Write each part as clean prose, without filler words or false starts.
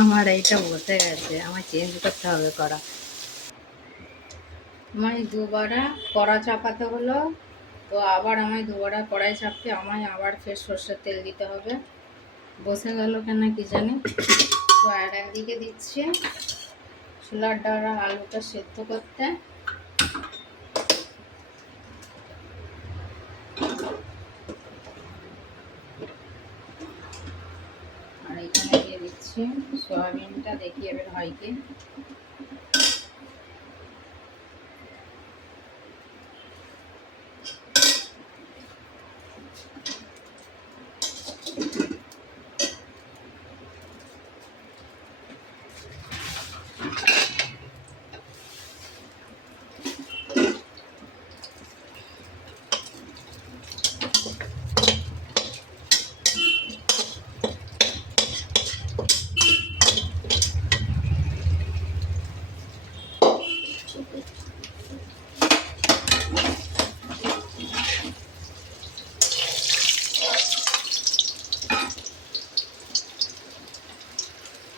আমার এইটা বসে গেছে, আমার চেঞ্জ করতে হবে কড়া। আমায় দুবারা কড়া চাপাতে হলো, তো আবার আমায় দুবারা কড়াই চাপতে আমায় আবার ফের সর্ষের তেল দিতে হবে। বসে গেল কেন কি জানি। তো আর একদিকে দিচ্ছি ছোলার ডাল আর আলুটা সেদ্ধ করতে। আর এখানে দিয়ে দিচ্ছি সয়াবিনটা, দেখি এবার হয় কি।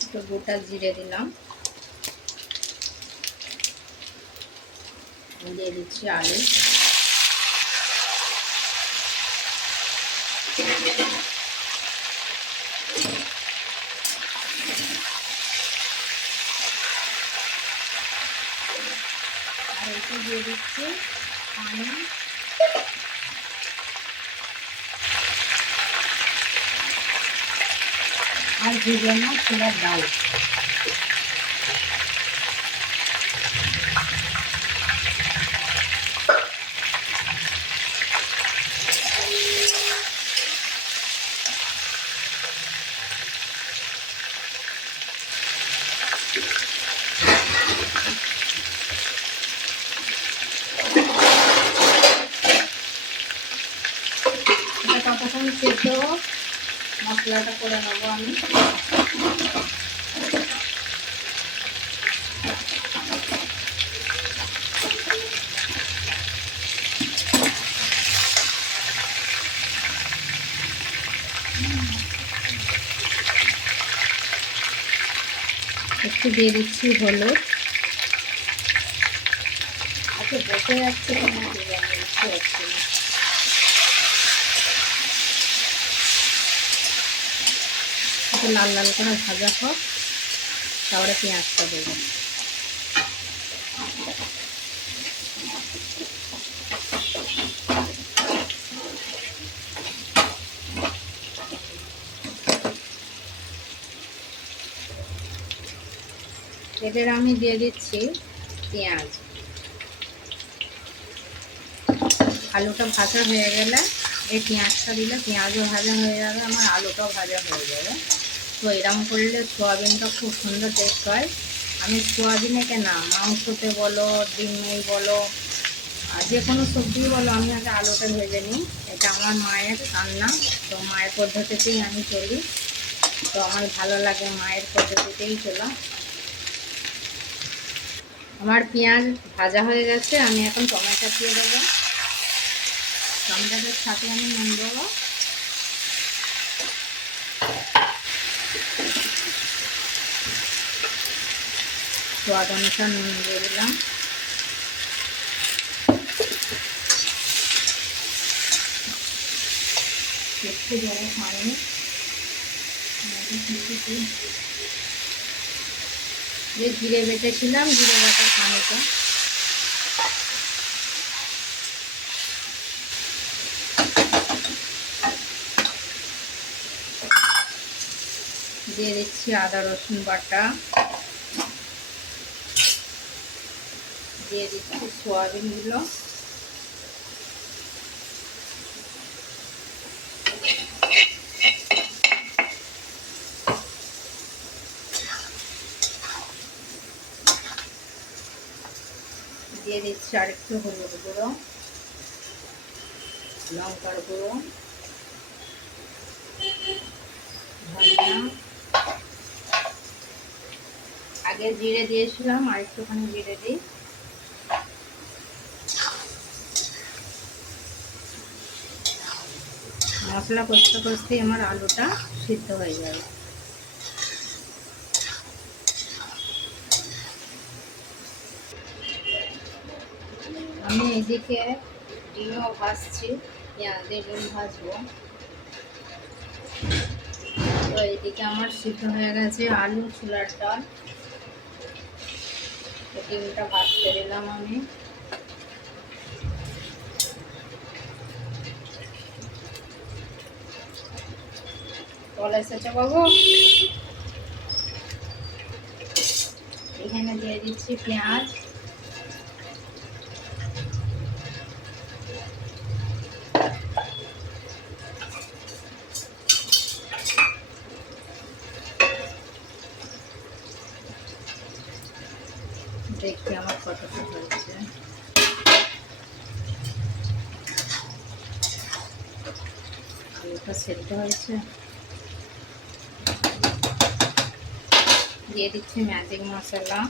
একটু গোটা জিরে দিলাম, দিয়ে দিচ্ছি আলু, আর একটু দিয়ে দিচ্ছি পানি আর ভিজে না ছোলার ডাল। এটা কতক্ষণ সেদ্ধ হোক, মশলাটা করে নেবো আমি। একটু দিয়ে দিচ্ছি হলুদ। আচ্ছা বসে যাচ্ছে কেন কি জানি, বুঝতে পারছি না। একটু লাল লাল করে ভাজা হোক, তারপরে পেঁয়াজটা দেবো। এবার আমি দিয়ে দিচ্ছি পেঁয়াজ। আলুটা ভাজা হয়ে গেলে এই পেঁয়াজটা দিলে পেঁয়াজও ভাজা হয়ে যাবে, আমার আলুটাও ভাজা হয়ে যাবে। তো এরকম করলে সোয়াবিনটা খুব সুন্দর টেস্ট হয়। আমি সোয়াবিনেকে না মাংসতে বলো, ডিমেই বলো, আর যে কোনো সবজি বলো, আমি আগে আলুটা ভেজে নিই। এটা আমার মায়ের রান্না, তো মায়ের পদ্ধতিতেই আমি চলি। তো আমার ভালো লাগে মায়ের পদ্ধতিতেই চলা। আমার পেঁয়াজ ভাজা হয়ে গেছে, আমি এখন টমেটো দিয়ে দেবো। টমেটোর সাথে আমি নুন দেবো, স্বাদ অনুসার নুন দিয়ে দিলাম। একটু জলে পানি যে জিরে বেটেছিলাম, জিরে বাটার পানিটা দিয়ে দিচ্ছি। আদা রসুন বাটা দিয়ে দিচ্ছি, সোয়াবিনগুলো দিয়ে দিচ্ছি, আর একটু হলুদ গুঁড়ো, লঙ্কার গুঁড়ো, ধনিয়া। আগে জিরে দিয়েছিলাম, আর একটুখানি জিরে দিই। মশলা কষতে কষতেই আমার আলুটা সিদ্ধ হয়ে যাবে। আমি এদিকে ডিমও ভাজছি, পেঁয়াজ দিয়ে ডিম ভাজবো। তো এদিকে আমার সিদ্ধ হয়ে গেছে আলু, ছোলার ডাল। ডিমটা ভাজতে দিলাম আমি। চলে এসেছে বাবু। এখানে দিয়ে দিচ্ছি পেঁয়াজ, দেখি আমার কতটা হয়েছে। আলুটা সেদ্ধ হয়েছে। দিয়ে দিচ্ছি ম্যাজিক মশলা,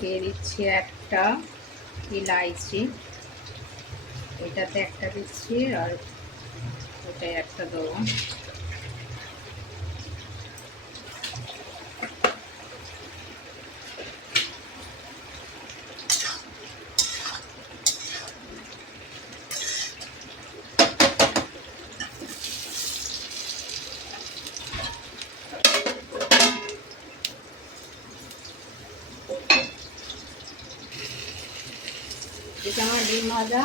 দিয়ে দিচ্ছি একটা ইলাইচি, এটাতে একটা দিচ্ছি আর ওটাই একটা দেবো। এদিকে আমার ডিম ভাজা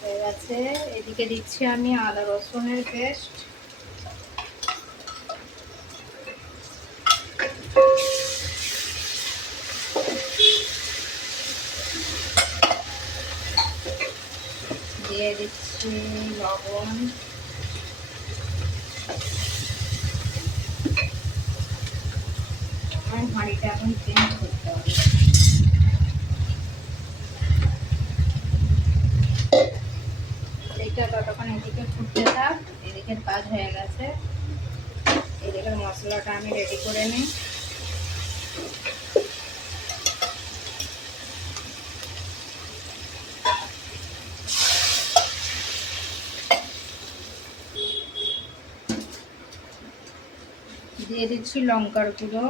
হয়ে গেছে। এদিকে দিচ্ছি আমি আদা রসুনের পেস্ট, দিয়ে দিচ্ছি লবণ, আমার হাঁড়িটা এখন চেঞ্জ করতে হবে। এইটা ততক্ষণ এদিকে ফুটতে থাক, এদিকের কাজ হয়ে গেছে। এদিকের মশলাটা আমি রেডি করে নিই। দিয়ে দিচ্ছি লঙ্কার গুঁড়ো,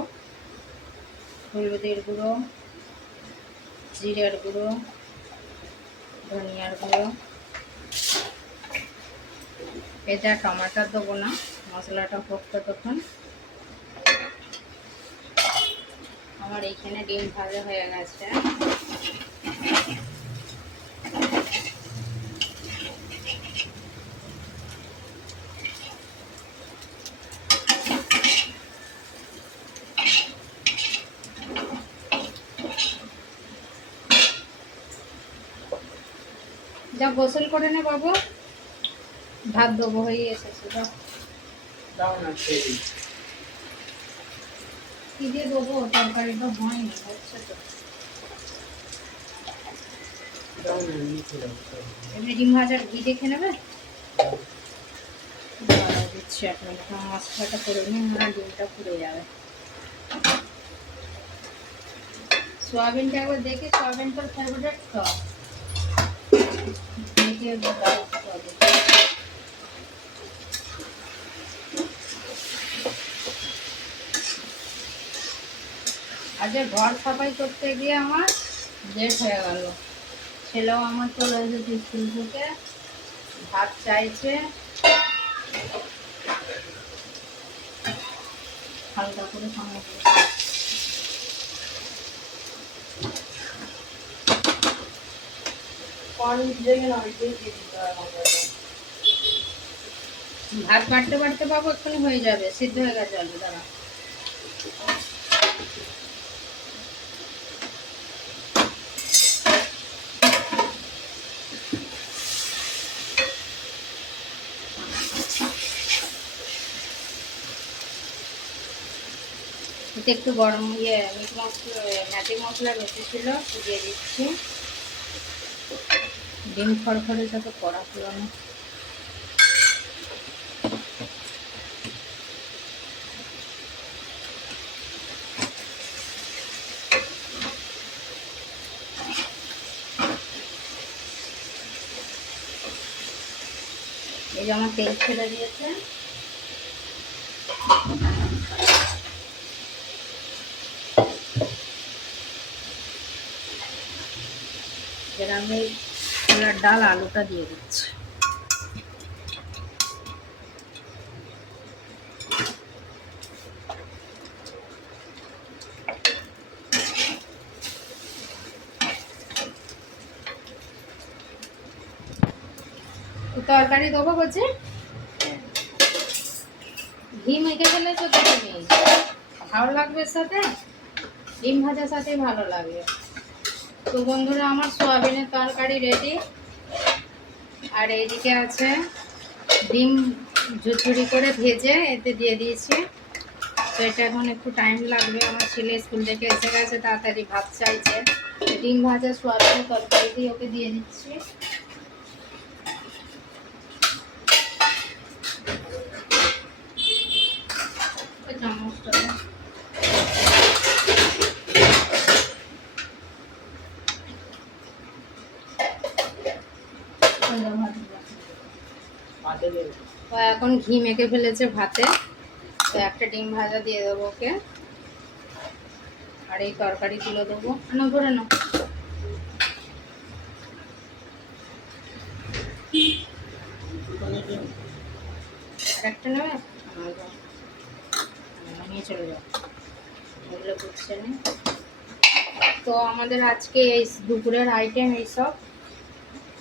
হলুদের গুঁড়ো, জিরার গুঁড়ো, ধনিয়ার গুঁড়ো। এটা টমাটো দেবো না, মশলাটা হোক ততক্ষণ। আমার এইখানে ডিম ভাজা হয়ে গেছে। যা গোসল করে নে বাবু, ভাত দেবো হয়ে এসেছে। কি দিয়ে দেবো, তরকারিটা হয়নি, হচ্ছে তো। এমনি ডিম ভাজার ঘি দেখে নেবে। দিচ্ছি আপনার মশলাটা করে নিয়ে আমার ডিমটা পুড়ে যাবে। সোয়াবিনটা একবার দেখে, সোয়াবিন তোর ফেভারিট তো, দেখে আজ ঘর সাফাই করতে গিয়ে আমার লেট হয়ে গেল। ছেলেও আমার চলে এসেছে স্কুল থেকে, ভাত চাইছে। হালকা করে সঙ্গে ভাত বাড়তে বাড়তে পাবো, এক্ষুনি হয়ে যাবে, সিদ্ধ হয়ে গেছে আলু। দাঁড়া, এতে একটু গরম মিট মশলা, ম্যাজিক মশলা বেশি ছিল, দিয়ে দিচ্ছি। ডিম খড়খড়ের সাথে কড়া পুরানো। এই যে আমার তেল ছেড়ে দিয়েছে। এবার আমি ছোলার ডাল আলুটা দিয়ে দিচ্ছি। তরকারি দেবো বলছে, ঘি মেখে ফেলেছো তো তুমি, ভালো লাগবে এর সাথে, ডিম ভাজার সাথে ভালো লাগবে। তো বন্ধুরা আমার সোয়াবিনের তরকারি রেডি। আর এইদিকে আছে ডিম ঝুরঝুরি করে ভেজে এতে দিয়ে দিয়েছি। তো এটা এখন একটু টাইম লাগবে, আমার ছেলে স্কুল থেকে এসে গেছে, তাড়াতাড়ি ভাত চাইছে। ডিম ভাজা সোয়াবিনের তরকারি দিয়ে ওকে দিয়ে দিচ্ছি। চামচটা এখন ঘি মেখে ফেলেছে ভাতে, তো একটা ডিম ভাজা দিয়ে দেবো ওকে, আর এই তরকারি তুলে দেবো। না ধরে না, আর একটা নেবে নিয়ে চলে যাও, ওগুলো বুঝছে না। তো আমাদের আজকে এই দুপুরের আইটেম এইসব।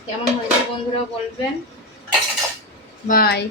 কেমন হয়েছে বন্ধুরা বলবেন। বাই।